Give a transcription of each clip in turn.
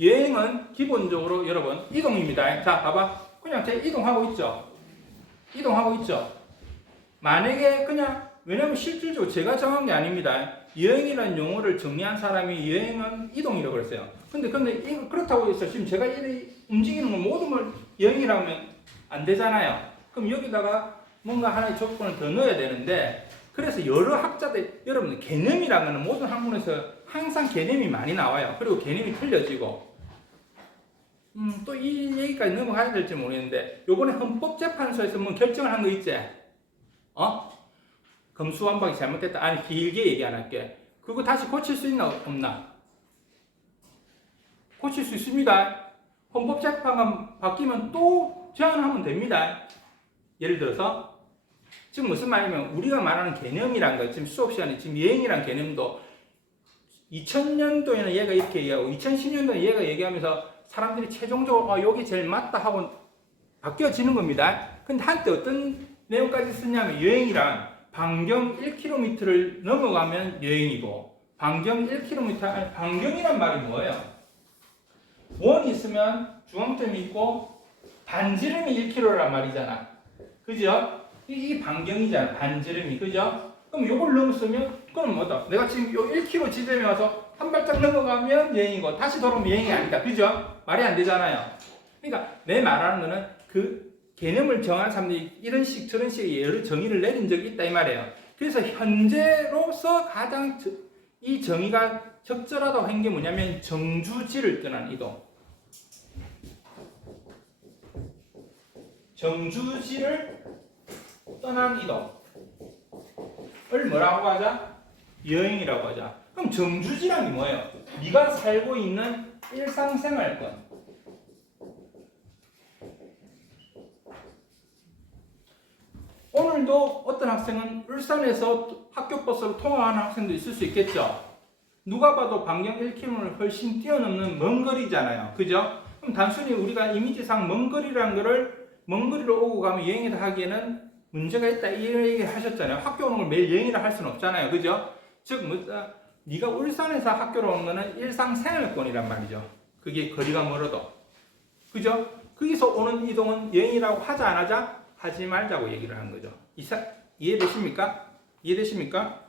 여행은 기본적으로 여러분 이동입니다. 자, 봐봐. 그냥 제가 이동하고 있죠. 이동하고 있죠. 만약에 그냥 왜냐면 실질적으로 제가 정한 게 아닙니다. 여행이라는 용어를 정리한 사람이 여행은 이동이라고 그랬어요. 근데 이거 그렇다고 해서 지금 제가 이 움직이는 걸 모든 걸 여행이라고 하면 안 되잖아요. 그럼 여기다가 뭔가 하나의 조건을 더 넣어야 되는데 그래서 여러 학자들 여러분들 개념이라는 거는 모든 학문에서 항상 개념이 많이 나와요. 그리고 개념이 틀려지고 또 이 얘기까지 넘어가야 될지 모르겠는데 요번에 헌법재판소에서 뭐 결정을 한 거 있지? 검수완박이 잘못됐다. 아니 길게 얘기 안 할게. 그거 다시 고칠 수 있나 없나? 고칠 수 있습니다. 헌법재판관 바뀌면 또 제안하면 됩니다. 예를 들어서 지금 무슨 말이냐면 우리가 말하는 개념이란 거 지금 수업 시간에 지금 여행이란 개념도 2000년도에는 얘가 이렇게 얘기하고 2010년도에 얘가 얘기하면서 사람들이 최종적으로 여기 제일 맞다 하고 바뀌어지는 겁니다. 근데 한때 어떤 내용까지 쓰냐면 여행이란 반경 1km를 넘어가면 여행이고 반경 1km 아니 반경이란 말이 뭐예요? 원이 있으면 중앙점이 있고 반지름이 1km란 말이잖아. 그죠? 이 반경이잖아. 반지름이. 그죠? 그럼 요걸 넘었으면 그럼 뭐다? 내가 지금 요 1km 지점에 와서 한 발짝 넘어가면 여행이고 다시 돌아오면 여행이 아니다. 그죠? 말이 안 되잖아요. 그러니까 내 말하는 거는 그 개념을 정한 사람들이 이런 식 저런 식의 여러 정의를 내린 적이 있다 이 말이에요. 그래서 현재로서 가장 이 정의가 적절하다고 한 게 뭐냐면 정주지를 떠난 이동. 정주지를 떠난 이동을 뭐라고 하자? 여행이라고 하자. 그럼 정주지란 게 뭐예요? 네가 살고 있는 일상생활권. 오늘도 어떤 학생은 울산에서 학교 버스로 통화하는 학생도 있을 수 있겠죠. 누가 봐도 반경 1km를 훨씬 뛰어넘는 먼 거리잖아요. 그죠? 그럼 단순히 우리가 이미지상 먼 거리라는 거를 먼 거리로 오고 가면 여행이라 하기에는 문제가 있다 이런 얘기 하셨잖아요. 학교 오는 걸 매일 여행이라 할 수는 없잖아요. 그죠? 즉 네가 울산에서 학교로 오는 거는 일상생활권이란 말이죠. 그게 거리가 멀어도. 그죠? 거기서 오는 이동은 여행이라고 하자 안 하자? 하지 말자고 얘기를 하는 거죠. 이해되십니까? 이해되십니까?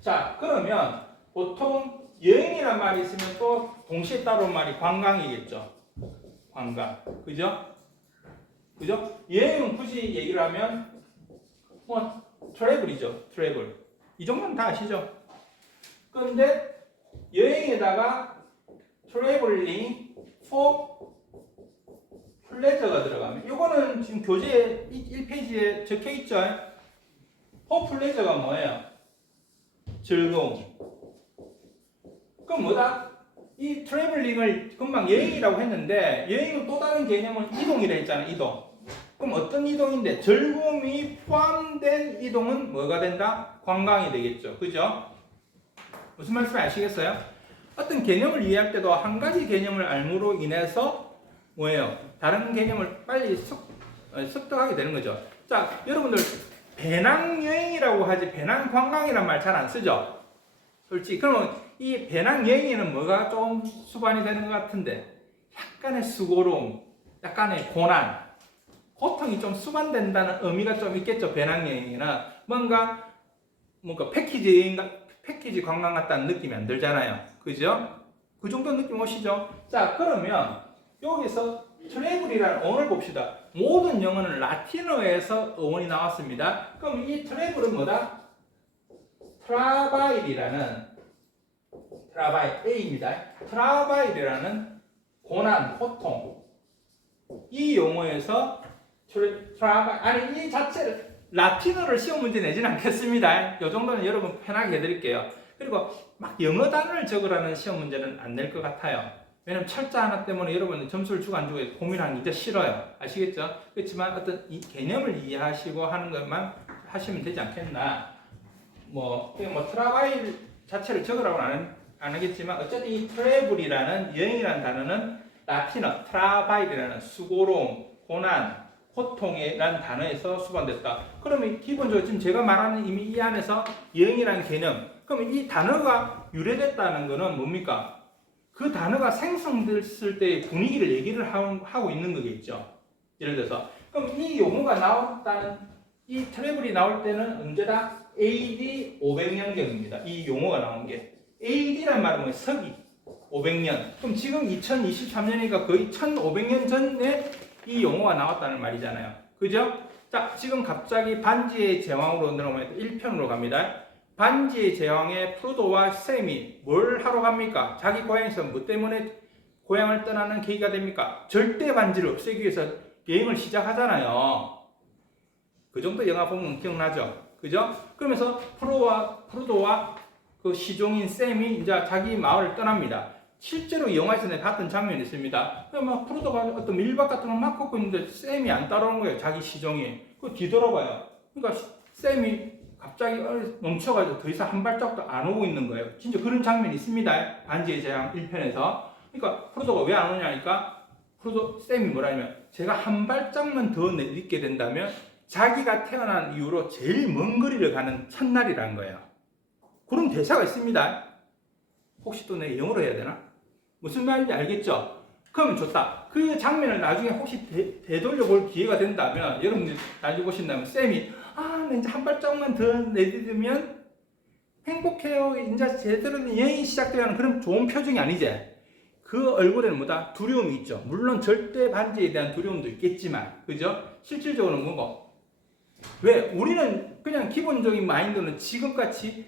자, 그러면 보통 여행이란 말이 있으면 또 동시에 따라온 말이 관광이겠죠. 관광. 그죠? 그죠? 여행은 굳이 얘기를 하면 뭐 트래블이죠. 트래블. 이 정도는 다 아시죠? 그런데 여행에다가 트래블링 for 플레저가 들어가면 이거는 지금 교재 1페이지에 적혀 있죠. for 플레저가 뭐예요? 즐거움. 그럼 뭐다? 이 트래블링을 금방 여행이라고 했는데 여행은 또 다른 개념은 이동이라 했잖아요. 이동. 그럼 어떤 이동인데 즐거움이 포함된 이동은 뭐가 된다? 관광이 되겠죠. 그죠? 무슨 말씀인지 아시겠어요? 어떤 개념을 이해할 때도 한 가지 개념을 알므로 인해서 뭐예요? 다른 개념을 빨리 습득하게 되는 거죠. 자, 여러분들 배낭여행이라고 하지 배낭관광이란 말 잘 안 쓰죠? 솔직히. 그러면 이 배낭여행에는 뭐가 좀 수반이 되는 것 같은데 약간의 수고로움, 약간의 고난, 고통이 좀 수반된다는 의미가 좀 있겠죠. 배낭여행에는 뭔가 패키지 관광 같다는 느낌이 안 들잖아요. 그죠? 그 정도 느낌 오시죠? 자, 그러면 여기서 트래블이라는 어원을 봅시다. 모든 영어는 라틴어에서 어원이 나왔습니다. 그럼 이 트래블은 뭐다? A입니다. 트라바일이라는 고난, 고통. 이 용어에서 이 자체를 라틴어를 시험 문제 내지는 않겠습니다. 이 정도는 여러분 편하게 해드릴게요. 그리고 막 영어 단어를 적으라는 시험 문제는 안 낼 것 같아요. 왜냐면 철자 하나 때문에 여러분은 점수를 주고 안 주고 고민하는 게 진짜 싫어요. 아시겠죠? 그렇지만 어떤 이 개념을 이해하시고 하는 것만 하시면 되지 않겠나. 트라바일 자체를 적으라고는 안 하겠지만 어쨌든 이 트래블이라는 여행이라는 단어는 라틴어 트라바일이라는 수고로움, 고난, 고통이라는 단어에서 수반됐다. 그러면 기본적으로 지금 제가 말하는 이미 이 안에서 여행이라는 개념, 그러면 이 단어가 유래됐다는 것은 뭡니까? 그 단어가 생성됐을 때의 분위기를 얘기를 하고 있는 거겠죠. 예를 들어서 그럼 이 용어가 나왔다는 이 트래블이 나올 때는 언제다? AD 500년경입니다. 이 용어가 나온 게 AD란 말은 뭐예요? 서기 500년. 그럼 지금 2023년이니까 거의 1500년 전에 이 용어가 나왔다는 말이잖아요. 그죠? 자, 지금 갑자기 반지의 제왕으로 넘어가면 1편으로 갑니다. 반지의 제왕의 프로도와 샘이 뭘 하러 갑니까? 자기 고향에서 뭐 때문에 고향을 떠나는 계기가 됩니까? 절대 반지를 없애기 위해서 여행을 시작하잖아요. 그 정도 영화 보면 기억나죠? 그죠? 그러면서 프로도와 그 시종인 샘이 이제 자기 마을을 떠납니다. 실제로 영화에서 내가 봤던 장면이 있습니다. 막 프로도가 어떤 밀밭 같은 걸 막 걷고 있는데 샘이 안 따라오는 거예요. 자기 시종이. 그 뒤돌아봐요. 그러니까 샘이 갑자기 멈춰가지고 더 이상 한 발짝도 안 오고 있는 거예요. 진짜 그런 장면이 있습니다. 반지의 제왕 1편에서. 그러니까 프로도가 왜 안 오냐니까 샘이 뭐라냐면 제가 한 발짝만 더 늦게 된다면 자기가 태어난 이후로 제일 먼 거리를 가는 첫날이라는 거예요. 그런 대사가 있습니다. 혹시 또 내가 영어로 해야 되나? 무슨 말인지 알겠죠? 그러면 좋다. 그 장면을 나중에 혹시 되돌려볼 기회가 된다면 여러분들이 나중에 보신다면 쌤이 나 이제 한 발짝만 더 내딛으면 행복해요. 이제 제대로 여행이 시작되는 그런 좋은 표정이 아니지. 그 얼굴에는 뭐다? 두려움이 있죠. 물론 절대 반지에 대한 두려움도 있겠지만, 그죠? 실질적으로는 뭐고? 왜? 우리는 그냥 기본적인 마인드는 지금같이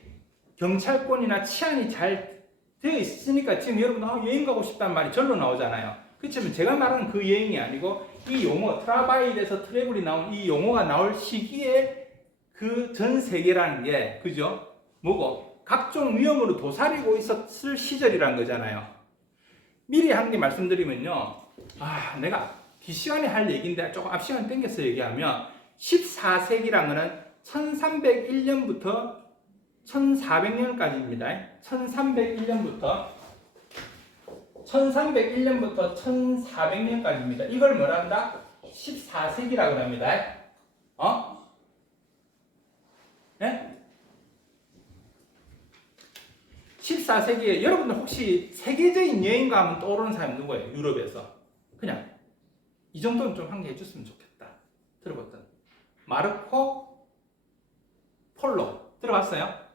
경찰권이나 치안이 잘 되어 있으니까 지금 여러분 여행 가고 싶다는 말이 절로 나오잖아요. 그렇지만 제가 말하는 그 여행이 아니고 이 용어 트라바일에서 트래블이 나온 이 용어가 나올 시기에 그 전 세계라는 게 그죠? 뭐고? 각종 위험으로 도사리고 있었을 시절이란 거잖아요. 미리 한 개 말씀드리면요. 내가 뒷시간에 할 얘기인데 조금 앞시간 땡겨서 얘기하면 14세기란 거는 1301년부터 1400년까지입니다. 1301년부터 1400년까지입니다. 이걸 뭐라 한다? 14세기라고 합니다. 네? 14세기에 여러분들 혹시 세계적인 여행가 하면 떠오르는 사람 누구예요? 유럽에서. 그냥 이 정도는 좀 한 개 해줬으면 좋겠다. 들어봤던 마르코 폴로 들어봤어요?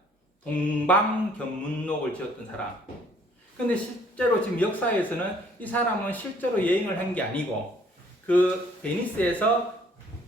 동방견문록을 지었던 사람. 근데 실제로 지금 역사에서는 이 사람은 실제로 여행을 한 게 아니고 그 베니스에서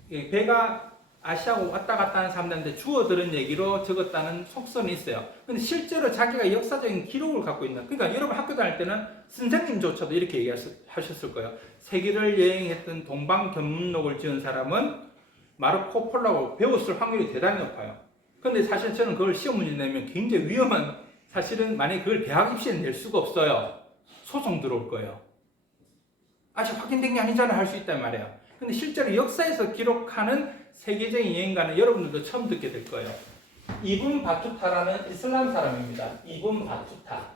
배가 아시아고 왔다 갔다 하는 사람들한테 주워 들은 얘기로 적었다는 속설이 있어요. 근데 실제로 자기가 역사적인 기록을 갖고 있는, 그러니까 여러분 학교 다닐 때는 선생님조차도 이렇게 얘기하셨을 거예요. 세계를 여행했던 동방견문록을 지은 사람은 마르코 폴로라고 배웠을 확률이 대단히 높아요. 근데 사실 저는 그걸 시험 문제 내면 굉장히 위험한, 사실은 만약에 그걸 대학 입시에 낼 수가 없어요. 소송 들어올 거예요. 아직 확인된 게 아니잖아 할 수 있단 말이에요. 근데 실제로 역사에서 기록하는 세계적인 여행가는 여러분들도 처음 듣게 될 거예요. 이븐 바투타라는 이슬람 사람입니다. 이븐 바투타.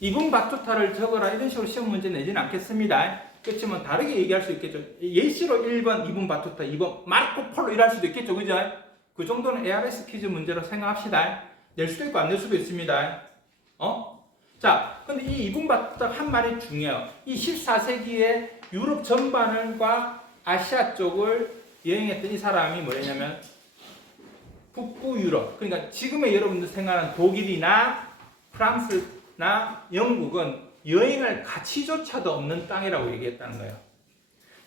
이븐 바투타를 적어라 이런 식으로 시험 문제 내지는 않겠습니다. 그렇지만 다르게 얘기할 수 있겠죠. 예시로 1번 이븐 바투타, 2번 마르코 폴로 이럴 수도 있겠죠. 그죠? 그 정도는 ARS 퀴즈 문제로 생각합시다. 낼 수도 있고 안 낼 수도 있습니다. 자, 근데 이 이븐 바투타 한 말이 중요해요. 이 14세기에 유럽 전반과 아시아 쪽을 여행했던 이 사람이 뭐냐면 북부 유럽, 그러니까 지금의 여러분들 생각하는 독일이나 프랑스나 영국은 여행할 가치조차도 없는 땅이라고 얘기했다는 거예요.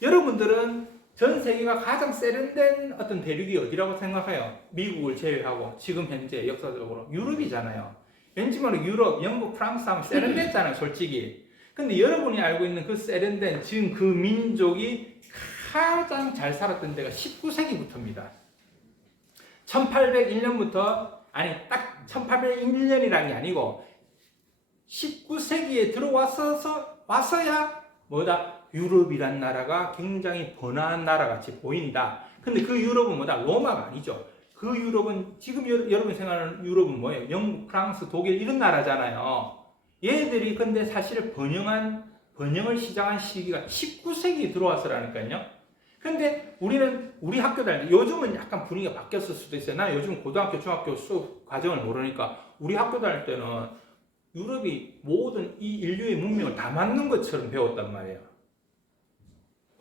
여러분들은 전 세계가 가장 세련된 어떤 대륙이 어디라고 생각해요? 미국을 제외하고 지금 현재 역사적으로 유럽이잖아요. 왠지 모르게 유럽, 영국, 프랑스 하면 세련됐잖아요, 솔직히. 근데 여러분이 알고 있는 그 세련된 지금 그 민족이 가장 잘 살았던 데가 19세기부터입니다. 1801년부터, 아니 딱 1801년이라는 게 아니고 19세기에 왔어야 뭐다? 유럽이란 나라가 굉장히 번화한 나라같이 보인다. 근데 그 유럽은 뭐다? 로마가 아니죠. 그 유럽은 지금 여러분이 생각하는 유럽은 뭐예요? 영국, 프랑스, 독일 이런 나라잖아요. 얘들이 근데 사실 번영을 시작한 시기가 19세기에 들어와서라니까요. 근데 우리 학교 다닐 때 요즘은 약간 분위기가 바뀌었을 수도 있어요. 나 요즘 고등학교, 중학교 수업 과정을 모르니까 우리 학교 다닐 때는 유럽이 모든 이 인류의 문명을 다 맞는 것처럼 배웠단 말이에요.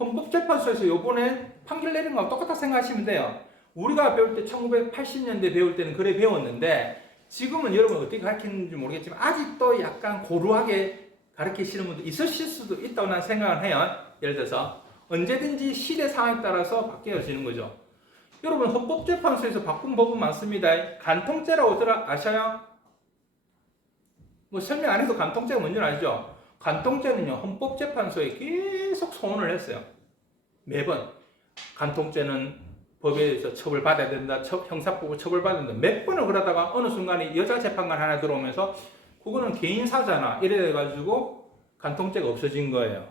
헌법재판소에서 요번에 판결 내린 거하고 똑같다 생각하시면 돼요. 우리가 배울 때 1980년대 배울 때는 그래 배웠는데 지금은 여러분 어떻게 가르치는지 모르겠지만 아직도 약간 고루하게 가르치시는 분도 있으실 수도 있다고 난 생각을 해요. 예를 들어서 언제든지 시대 상황에 따라서 바뀌어지는 거죠. 여러분 헌법재판소에서 바꾼 법은 많습니다. 간통죄라고 아셔요? 뭐 설명 안 해도 간통죄가 뭔지 알죠? 간통죄는요 헌법재판소에 계속 소원을 했어요. 매번 간통죄는 법에 의해서 처벌받아야 된다, 형사법으로 처벌받아야 된다. 몇 번을 그러다가 어느 순간에 여자 재판관 하나 들어오면서 그거는 개인사잖아 이래가지고 간통죄가 없어진 거예요.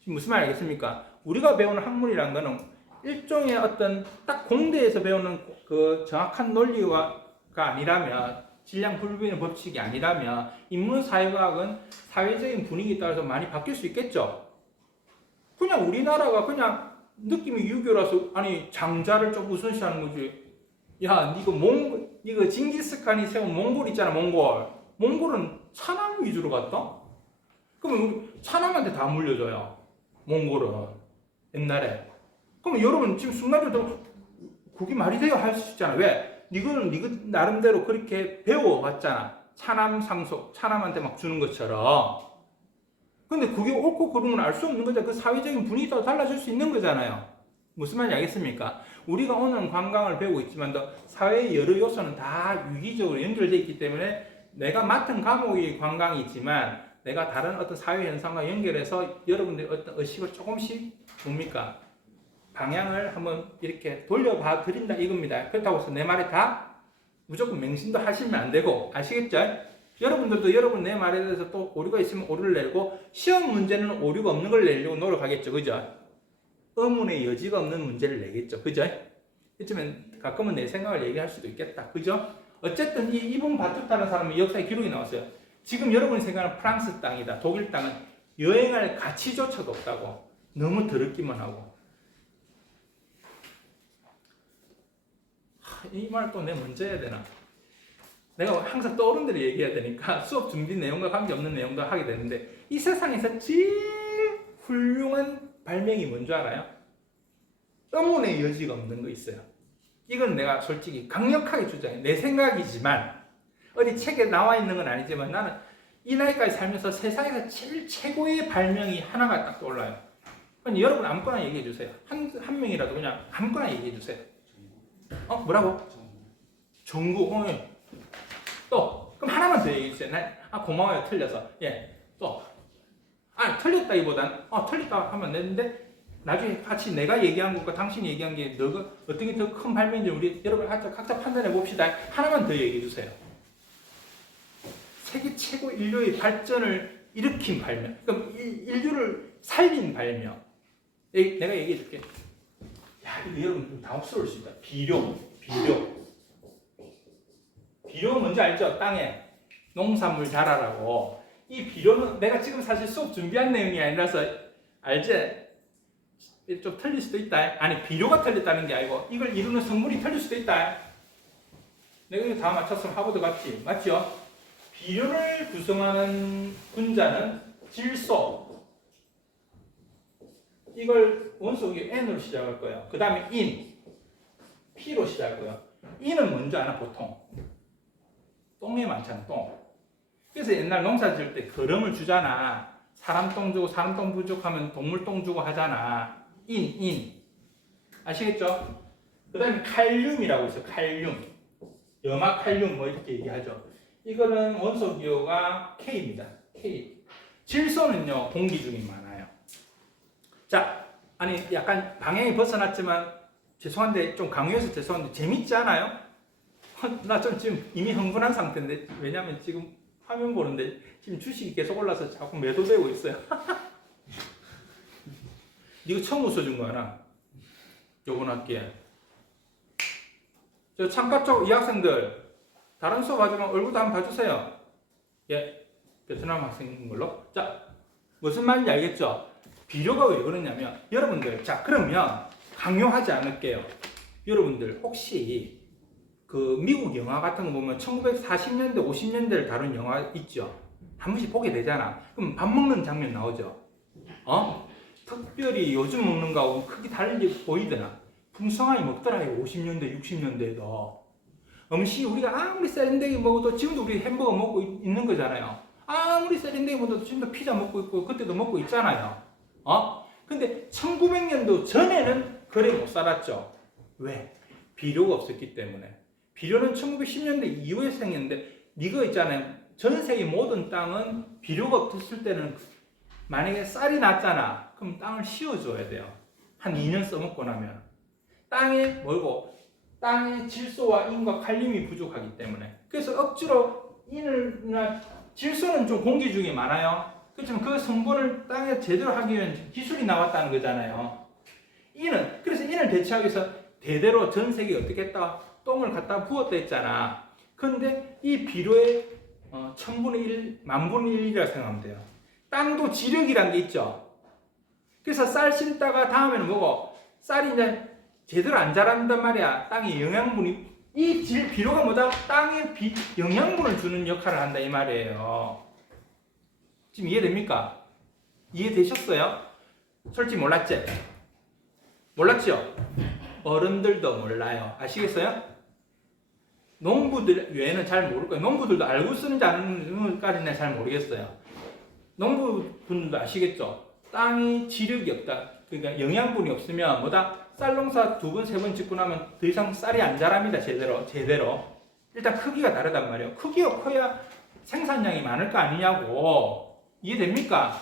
지금 무슨 말 알겠습니까? 우리가 배우는 학문이란 거는 일종의 어떤 딱 공대에서 배우는 그 정확한 논리가 아니라면 질량 불변의 법칙이 아니라면 인문사회과학은 사회적인 분위기에 따라서 많이 바뀔 수 있겠죠. 그냥 우리나라가 그냥 느낌이 유교라서 아니 장자를 좀 우선시하는 거지. 야, 이거 징기스칸이 세운 몽골 있잖아, 몽골은 차남 위주로 갔다? 그러면 우리 차남한테 다 물려줘요. 몽골은 옛날에. 그럼 여러분 지금 순간적으로 그게 말이 돼요 할 수 있잖아. 왜? 니가 나름대로 그렇게 배워왔잖아. 차남 상속, 차남한테 막 주는 것처럼. 근데 그게 옳고 그름은 알 수 없는 거죠. 그 사회적인 분위기에 따라 달라질 수 있는 거잖아요. 무슨 말인지 알겠습니까? 우리가 오늘 관광을 배우고 있지만 사회의 여러 요소는 다 유기적으로 연결되어 있기 때문에 내가 맡은 과목이 관광이지만 내가 다른 어떤 사회 현상과 연결해서 여러분들의 어떤 의식을 조금씩 뭡니까? 방향을 한번 이렇게 돌려봐 드린다 이겁니다. 그렇다고 해서 내 말에 다 무조건 맹신도 하시면 안 되고 아시겠죠? 여러분들도 여러분 내 말에 대해서 또 오류가 있으면 오류를 내고 시험 문제는 오류가 없는 걸 내려고 노력하겠죠. 그죠? 의문의 여지가 없는 문제를 내겠죠. 그죠? 이쯤엔 가끔은 내 생각을 얘기할 수도 있겠다. 그죠? 어쨌든 이분 바투타라는 사람은 역사에 기록이 나왔어요. 지금 여러분이 생각하는 프랑스 땅이다. 독일 땅은 여행할 가치조차도 없다고. 너무 더럽기만 하고. 이 말 또 내가 먼저 해야 되나? 내가 항상 떠오른 대로 얘기해야 되니까 수업 준비 내용과 관계없는 내용도 하게 되는데 이 세상에서 제일 훌륭한 발명이 뭔 줄 알아요? 의문의 여지가 없는 거 있어요. 이건 내가 솔직히 강력하게 주장해. 내 생각이지만 어디 책에 나와 있는 건 아니지만 나는 이 나이까지 살면서 세상에서 제일 최고의 발명이 하나가 딱 떠올라요. 그럼 여러분 아무거나 얘기해 주세요. 한 명이라도 그냥 아무거나 얘기해 주세요. 뭐라고? 전구. 예. 또 그럼 하나만 더 얘기해 주세요. 고마워요. 틀려서. 예. 또 틀렸다기보단 틀렸다 하면 되는데 나중에 같이 내가 얘기한 것과 당신이 얘기한 게 너가 어떻게 더 큰 발명인지 우리 여러분 각자 판단해 봅시다. 하나만 더 얘기해 주세요. 세계 최고 인류의 발전을 일으킨 발명. 그럼 인류를 살린 발명. 내가 얘기해 줄게. 야, 이거 여러분 좀 당혹스러울 수 있다. 비료. 비료 뭔지 알죠? 땅에 농산물 자라라고. 이 비료는 내가 지금 사실 수업 준비한 내용이 아니라서 알지? 좀 틀릴 수도 있다. 아니 비료가 틀렸다는 게 아니고 이걸 이루는 성분이 틀릴 수도 있다. 내가 이거 다 맞췄으면 하버드 갔지. 맞죠? 비료를 구성하는 분자는 질소. 이걸 원소기 N으로 시작할 거예요. 그 다음에 인, P로 시작할 거예요. 인은 뭔지 아나 보통? 똥이 많잖아, 똥. 그래서 옛날 농사 지을 때 거름을 주잖아. 사람 똥 주고 사람 똥 부족하면 동물 똥 주고 하잖아. 인. 아시겠죠? 그 다음에 칼륨이라고 있어요. 칼륨. 염화칼륨 뭐 이렇게 얘기하죠. 이거는 원소 기호가 K입니다. K. 질소는요, 공기 중에 많아요. 자, 아니 약간 방향이 벗어났지만 죄송한데 좀 강요해서 죄송한데 재밌지 않아요? 나 좀 지금 이미 흥분한 상태인데 왜냐면 지금 화면 보는데 지금 주식이 계속 올라서 자꾸 매도되고 있어요. 이거 처음 웃어준 거 하나? 요번 학기에. 저 창가 쪽 이 학생들 다른 수업 하지만 얼굴도 한번 봐주세요. 예, 베트남 학생인 걸로. 자, 무슨 말인지 알겠죠? 비료가 왜 그러냐면 여러분들, 자 그러면 강요하지 않을게요. 여러분들 혹시 그 미국 영화 같은 거 보면 1940년대, 50년대를 다룬 영화 있죠. 한 번씩 보게 되잖아. 그럼 밥 먹는 장면 나오죠. 특별히 요즘 먹는 거하고 크게 다른지 보이더나. 풍성하게 먹더라, 50년대, 60년대에도. 음식이 우리가 아무리 세련되게 먹어도 지금도 우리 햄버거 먹고 있는 거잖아요. 아무리 세련되게 먹어도 지금도 피자 먹고 있고 그때도 먹고 있잖아요. 근데 1900년도 전에는 그래 못 살았죠. 왜? 비료가 없었기 때문에. 비료는 1910년대 이후에 생겼는데 이거 있잖아요. 전 세계 모든 땅은 비료가 없었을 때는 만약에 쌀이 났잖아. 그럼 땅을 씌워줘야 돼요. 한 2년 써먹고 나면. 땅에 뭐고? 땅에 질소와 인과 칼륨이 부족하기 때문에. 그래서 억지로 인을나 질소는 좀 공기 중에 많아요. 그렇지만 그 성분을 땅에 제대로 하기 위한 기술이 나왔다는 거잖아요. 그래서 인을 대체하기 위해서 대대로 전 세계에 어떻게 했다? 똥을 갖다 부었다 했잖아. 근데 이 비료의 1000분의 1, 만분의 1이라고 생각하면 돼요. 땅도 지력이란 게 있죠. 그래서 쌀 심다가 다음에는 뭐고? 쌀이 이제 제대로 안 자란단 말이야. 땅에 영양분이, 비료가 뭐다? 땅에 영양분을 주는 역할을 한다 이 말이에요. 지금 이해됩니까? 이해되셨어요? 솔직히 몰랐지? 몰랐죠? 어른들도 몰라요. 아시겠어요? 농부들 외에는 잘 모를 거예요. 농부들도 알고 쓰는지 안 쓰는지까지는 잘 모르겠어요. 농부분들도 아시겠죠? 땅이 지력이 없다. 그러니까 영양분이 없으면 뭐다? 쌀 농사 2번, 3번 짓고 나면 더 이상 쌀이 안 자랍니다. 제대로. 일단 크기가 다르단 말이에요. 크기가 커야 생산량이 많을 거 아니냐고. 이해됩니까?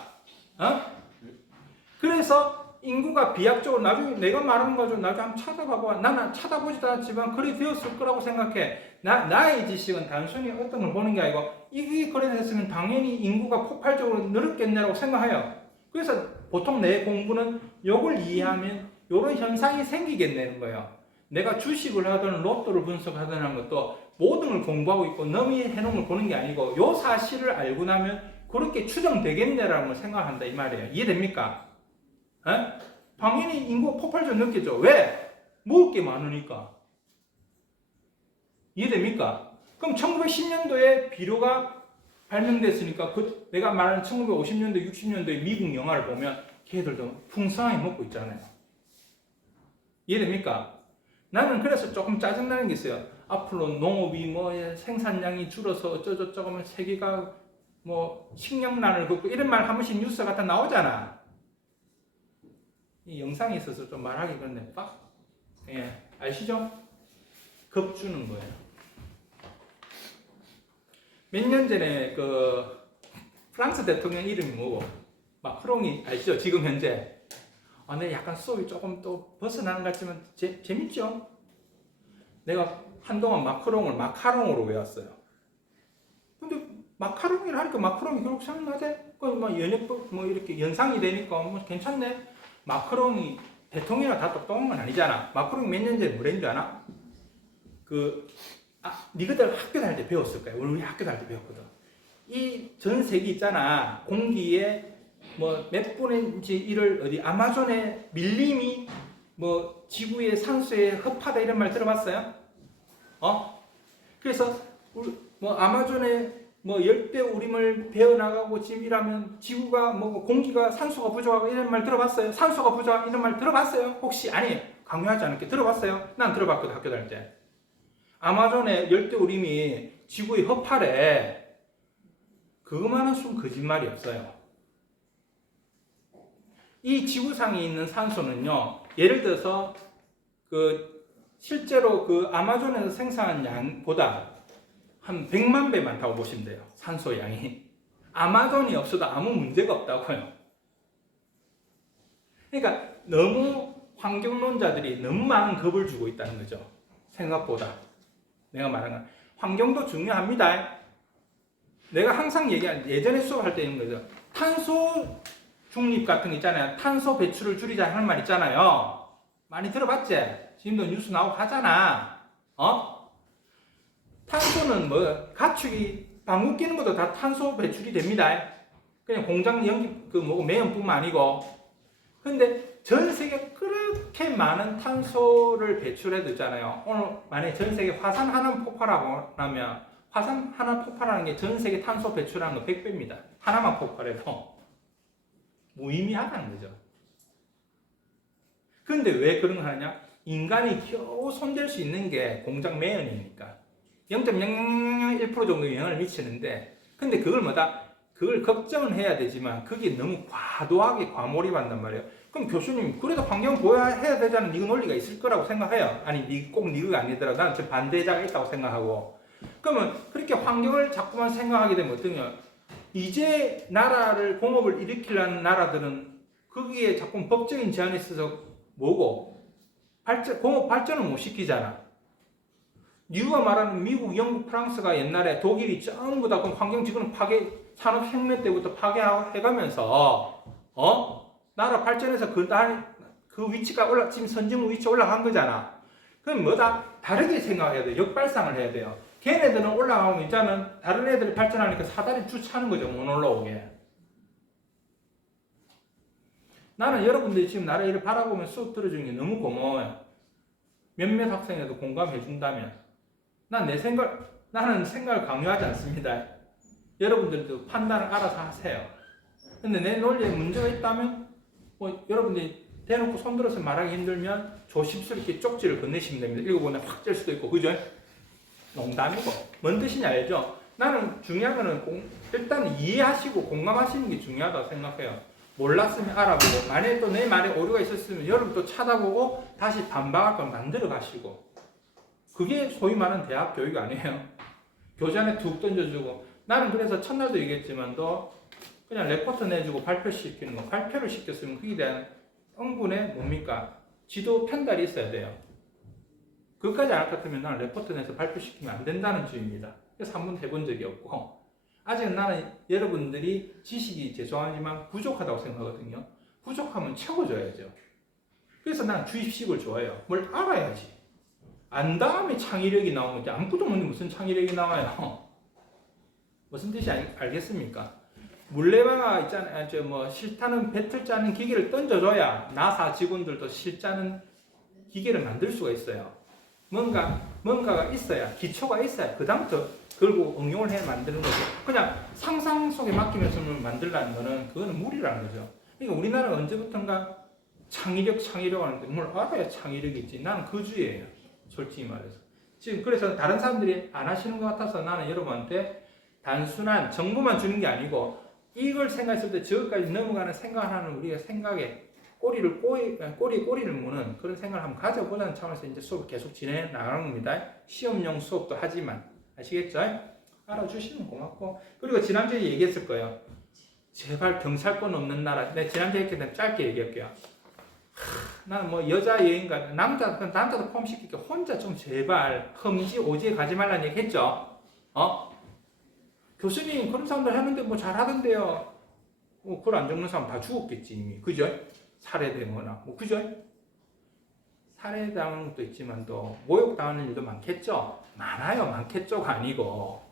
그래서 인구가 비약적으로 나중에 내가 말하는 거 좀 나중에 한번 찾아봐봐. 나는 찾아보지도 않지만 그래 되었을 거라고 생각해. 나의 지식은 단순히 어떤 걸 보는 게 아니고 이게 그래 됐으면 당연히 인구가 폭발적으로 늘었겠네라고 생각해요. 그래서 보통 내 공부는 이걸 이해하면 이런 현상이 생기겠다는 거예요. 내가 주식을 하든 로또를 분석하든 하는 것도 모든 걸 공부하고 있고 너미 해놓은 걸 보는 게 아니고 이 사실을 알고 나면 그렇게 추정되겠네라는 걸 생각한다 이 말이에요. 이해됩니까? 당연히 인구가 폭발적으로 느껴져. 왜? 먹을 게 많으니까. 이해됩니까? 그럼 1910년도에 비료가 발명됐으니까 내가 말하는 1950년대, 60년도의 미국 영화를 보면 걔들도 풍성하게 먹고 있잖아요. 이해됩니까? 나는 그래서 조금 짜증나는 게 있어요. 앞으로 농업이 생산량이 줄어서 어쩌고저쩌고 하면 세계가 식량난을 겪고 이런 말 한 번씩 뉴스 같은 나오잖아. 이 영상에 있어서 좀 말하기 그런데 아시죠? 겁주는 거예요. 몇 년 전에 프랑스 대통령 이름이 뭐고? 마크롱이 아시죠? 지금 현재. 근데 약간 수업이 조금 또 벗어나는 것 같지만 재밌죠? 내가 한동안 마크롱을 마카롱으로 외웠어요. 근데 마카롱이라 하니까 마크롱이 그렇게 생각나대? 연예법 이렇게 연상이 되니까 괜찮네. 마크롱이 대통령이랑 다 똑똑한 건 아니잖아. 마크롱이 몇 년 전에 뭐랬는 줄 아나? 니그들 학교 다닐 때 배웠을 거야. 우리 학교 다닐 때 배웠거든. 이 전 세계 있잖아. 공기에 몇 분의 1을 아마존의 밀림이 지구의 산소에 흡하다 이런 말 들어봤어요? 그래서 아마존의 열대 우림을 베어나가고 지금 이라면 지구가 공기가 산소가 부족하고 이런 말 들어봤어요? 산소가 부족하고 이런 말 들어봤어요? 혹시 아니 강요하지 않을게 들어봤어요? 난 들어봤거든 학교 다닐 때. 아마존의 열대 우림이 지구의 허파래. 그것만한 수는 거짓말이 없어요. 이 지구상에 있는 산소는요, 예를 들어서 실제로 아마존에서 생산한 양보다 한 100만 배 많다고 보시면 돼요. 산소 양이. 아마존이 없어도 아무 문제가 없다고요. 그러니까 너무 환경론자들이 너무 많은 겁을 주고 있다는 거죠. 생각보다. 내가 말하는 건 환경도 중요합니다. 내가 항상 예전에 수업할 때 있는 거죠. 탄소 중립 같은 거 있잖아요. 탄소 배출을 줄이자 하는 말 있잖아요. 많이 들어봤지? 지금도 뉴스 나오고 하잖아. 탄소는 가축이 방귀 뀌는 것도 다 탄소 배출이 됩니다. 그냥 공장 연기 매연뿐만 아니고. 근데 전 세계 그렇게 많은 탄소를 배출해도 있잖아요. 오늘 만약에 전 세계 화산 하나 폭발하고 나면 화산 하나 폭발하는 게 전 세계 탄소 배출하는 거 100배입니다. 하나만 폭발해도 무의미하다는 거죠. 그런데 왜 그런 거 하냐? 인간이 겨우 손댈 수 있는 게 공장 매연이니까 0.0001% 정도 영향을 미치는데, 근데 그걸 그걸 걱정은 해야 되지만 그게 너무 과도하게 과몰입한단 말이에요. 그럼 교수님, 그래도 환경 보호해야 되자는 네 논리가 있을 거라고 생각해요. 아니, 꼭 네가 아니더라도 나는 저 반대자가 있다고 생각하고. 그러면 그렇게 환경을 자꾸만 생각하게 되면 어떠냐? 이제 나라를 공업을 일으키려는 나라들은 거기에 자꾸 법적인 제한이 있어서 뭐고 공업 발전을 못 시키잖아. 뉴가 말하는 미국, 영국, 프랑스가 옛날에 독일이 전부 다 환경지구는 산업혁명 때부터 파괴해가면서 나라 발전해서 그 위치가 지금 선진국 위치에 올라간 거잖아. 그럼 다르게 생각해야 돼. 역발상을 해야 돼요. 걔네들은 올라가면 이제는 다른 애들이 발전하니까 사다리 쭉 차는 거죠. 못 올라오게. 나는 여러분들이 지금 나를 이렇게 바라보면 수업 들어주는 게 너무 고마워요. 몇몇 학생에도 공감해 준다면. 나는 생각을 강요하지 않습니다. 여러분들도 판단을 알아서 하세요. 근데 내 논리에 문제가 있다면, 여러분들이 대놓고 손들어서 말하기 힘들면 조심스럽게 쪽지를 건네시면 됩니다. 읽어보면 확 찔 수도 있고, 그죠? 농담이고. 뭔 뜻이냐 알죠? 나는 중요한 거는 일단 이해하시고 공감하시는 게 중요하다고 생각해요. 몰랐으면 알아보고, 만약에 또 내 말에 오류가 있었으면 여러분 또 찾아보고 다시 반박할 걸 만들어 가시고. 그게 소위 말하는 대학 교육 아니에요. 교재 안에 툭 던져주고. 나는 그래서 첫날도 얘기했지만도 그냥 레포트 내주고 발표시키는 거. 발표를 시켰으면 그에 대한 응분의 지도 편달이 있어야 돼요. 그것까지 안 할 것 같으면 나는 레포트 내서 발표시키면 안 된다는 주의입니다. 그래서 한 번도 해본 적이 없고, 아직은 나는 여러분들이 지식이 죄송하지만 부족하다고 생각하거든요. 부족하면 채워줘야죠. 그래서 난 주입식을 좋아해요. 뭘 알아야지. 안 다음에 창의력이 나오면 이제 아무것도 없는데 무슨 창의력이 나와요? 무슨 뜻이 알겠습니까? 물레방아 있잖아요. 실타는 배틀 짜는 기계를 던져줘야 나사 직원들도 실 짜는 기계를 만들 수가 있어요. 뭔가가 있어야, 기초가 있어야 그다음부터 걸고 응용을 해 만드는 거죠. 그냥 상상 속에 맡기면서 만들라는 거는 그거는 무리라는 거죠. 그러니까 우리나라가 언제부턴가 창의력 하는데 뭘 알아야 창의력이 있지. 나는 그 주의예요. 솔직히 말해서. 지금 그래서 다른 사람들이 안 하시는 것 같아서 나는 여러분한테 단순한 정보만 주는 게 아니고 이걸 생각했을 때 저것까지 넘어가는 생각하는 우리가 생각에 꼬리를 무는 그런 생각을 한번 가져보자는 차원에서 이제 수업을 계속 진행해 나가는 겁니다. 시험용 수업도 하지만. 아시겠죠? 알아주시면 고맙고. 그리고 지난주에 얘기했을 거예요. 제발 경찰권 없는 나라. 내가 지난주에 했기 때문에 짧게 얘기할게요. 나는 여자 여행가, 남자도 포함시킬게. 혼자 좀 제발 험지 오지에 가지 말라는 얘기 했죠? 교수님, 그런 사람들 하는데 잘하던데요. 그걸 안 적는 사람 다 죽었겠지, 이미. 그죠? 살해되거나, 그죠? 살해당한 것도 있지만 또 모욕당하는 일도 많겠죠? 많겠죠가 아니고.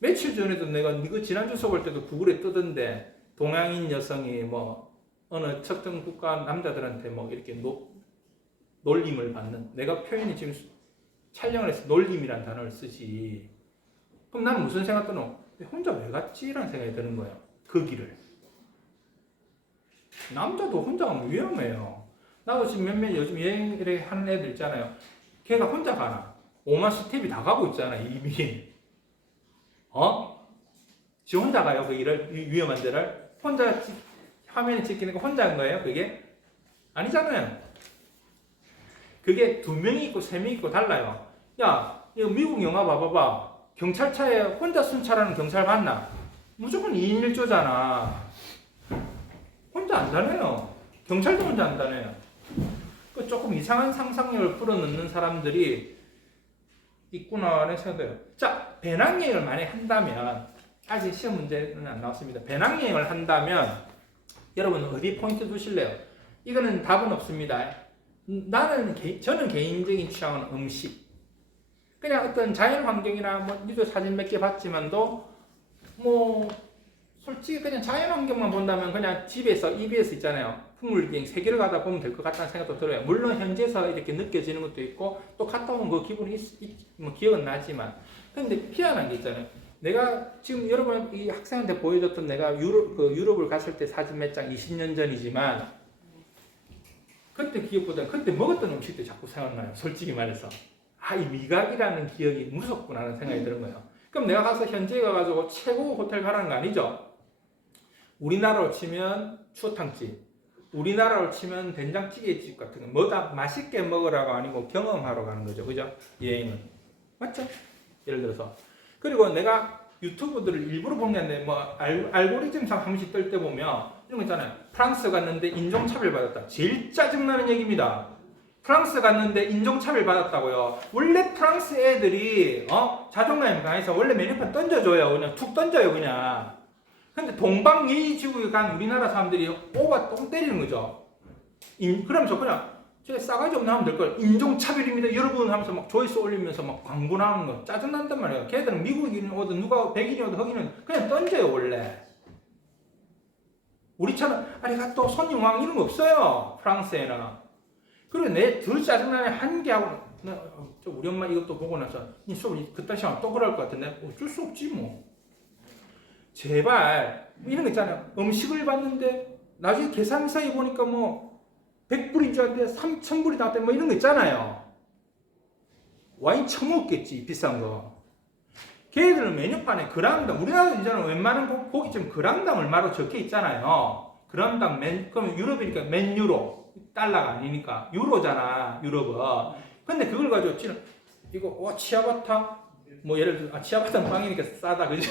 며칠 전에도 내가 이거 지난주 수업할 때도 구글에 뜨던데 동양인 여성이 어느 특정 국가 남자들한테 이렇게 놀림을 받는, 내가 표현이 지금 촬영을 해서 놀림이란 단어를 쓰지. 그럼 나는 무슨 생각 드노? 혼자 왜 갔지? 라는 생각이 드는 거예요. 그 길을. 남자도 혼자 가면 위험해요. 나도 지금 몇몇 요즘 여행 하는 애들 있잖아요. 걔가 혼자 가나? 5만 스텝이 다 가고 있잖아, 이미. 지 혼자 가요, 그 길을, 위험한 데를. 혼자 화면에 찍히는 거 혼자 한 거예요, 그게? 아니잖아요. 그게 2명이 있고 3명이 있고 달라요. 야, 이거 미국 영화 봐봐봐. 경찰차에 혼자 순찰하는 경찰 봤나? 무조건 2인 1조잖아. 혼자 안 다녀요. 경찰도 혼자 안 다녀요. 조금 이상한 상상력을 불어넣는 사람들이 있구나라는 생각이 들어요. 자, 배낭여행을 만약에 한다면, 아직 시험 문제는 안 나왔습니다. 배낭여행을 한다면 여러분 어디 포인트 두실래요? 이거는 답은 없습니다. 저는 개인적인 취향은 음식. 그냥 어떤 자연 환경이나 니도 사진 몇 개 봤지만도 솔직히 그냥 자연환경만 본다면 그냥 집에서 EBS 있잖아요. 풍물비행 3개를 가다 보면 될 것 같다는 생각도 들어요. 물론 현지에서 이렇게 느껴지는 것도 있고 또 갔다 오면 그 기분이 뭐 기억은 나지만 근데 희한한 게 있잖아요. 내가 지금 여러분 이 학생한테 보여줬던 내가 유럽을 갔을 때 사진 몇 장 20년 전이지만 그때 기억보다 그때 먹었던 음식도 자꾸 생각나요. 솔직히 말해서 이 미각이라는 기억이 무섭구나 하는 생각이 드는 거예요. 그럼 내가 가서 현지에 가가지고 최고 호텔 가라는 거 아니죠? 우리나라로 치면 추어탕집, 우리나라로 치면 된장찌개집 같은 거 뭐다 맛있게 먹으라고 아니고 경험하러 가는 거죠. 그죠? 여행은. 맞죠? 예를 들어서. 그리고 내가 유튜브들을 일부러 보는데 뭐 알고리즘상 한 번씩 뜰 때 보면 이런 거 있잖아요. 프랑스 갔는데 인종차별 받았다. 제일 짜증나는 얘기입니다. 프랑스 갔는데 인종차별 받았다고요. 원래 프랑스 애들이 자존감이 강해서 원래 메뉴판 던져줘요. 그냥 툭 던져요 그냥. 근데 동방예의지국에 간 우리나라 사람들이 오바 똥 때리는 거죠. 그러면서 그냥 저 싸가지 없나 하면 될 걸. 인종차별입니다 여러분 하면서 막 조회수 올리면서 막 광고 나오는 거 짜증난단 말이에요. 걔들은 미국인 오든 누가 백인이 오든 흑인은 그냥 던져요 원래. 우리처럼 아리가또 손님왕 이런 거 없어요 프랑스에는. 그리고 내 덜 짜증나는 한 개 하고 우리 엄마 이것도 보고 나서 이 수업을 그딴 시간 또 그럴 것 같은데 어쩔 수 없지 뭐. 제발 이런 거 있잖아요. 음식을 봤는데 나중에 계산서에 보니까 뭐 100불인 줄 알았는데 3,000불이 나왔대 뭐 이런 거 있잖아요. 와인 처먹겠지 비싼 거. 걔들은 메뉴판에 그람당 우리나라도 이제는 웬만한 고깃집 그람당 얼마로 적혀 있잖아요. 그람당 그러면 유럽이니까 맨 유로 달러가 아니니까 유로잖아 유럽은. 근데 그걸 가지고 지금 이거 치아바타 뭐 예를 들어 치아바타는 빵이니까 싸다 그죠?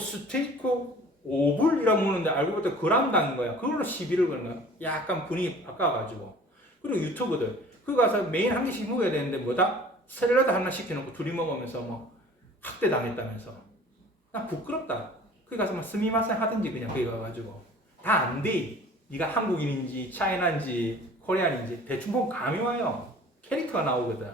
스테이크 5불이라고 먹는데 알고 보니까 그람당인 거야. 그걸로 시비를 거는 거야. 약간 분위기 바꿔가지고. 그리고 유튜브들 그거 가서 메인 한 개씩 먹어야 되는데 뭐다? 샐러드 하나 시켜놓고 둘이 먹으면서 뭐 학대 당했다면서. 나 부끄럽다. 거기 가서 뭐 스미마셍 하든지 그냥 거기 가가지고 다 안 돼. 네가 한국인인지 차이나인지 코리안인지 대충 보면 감이 와요. 캐릭터가 나오거든.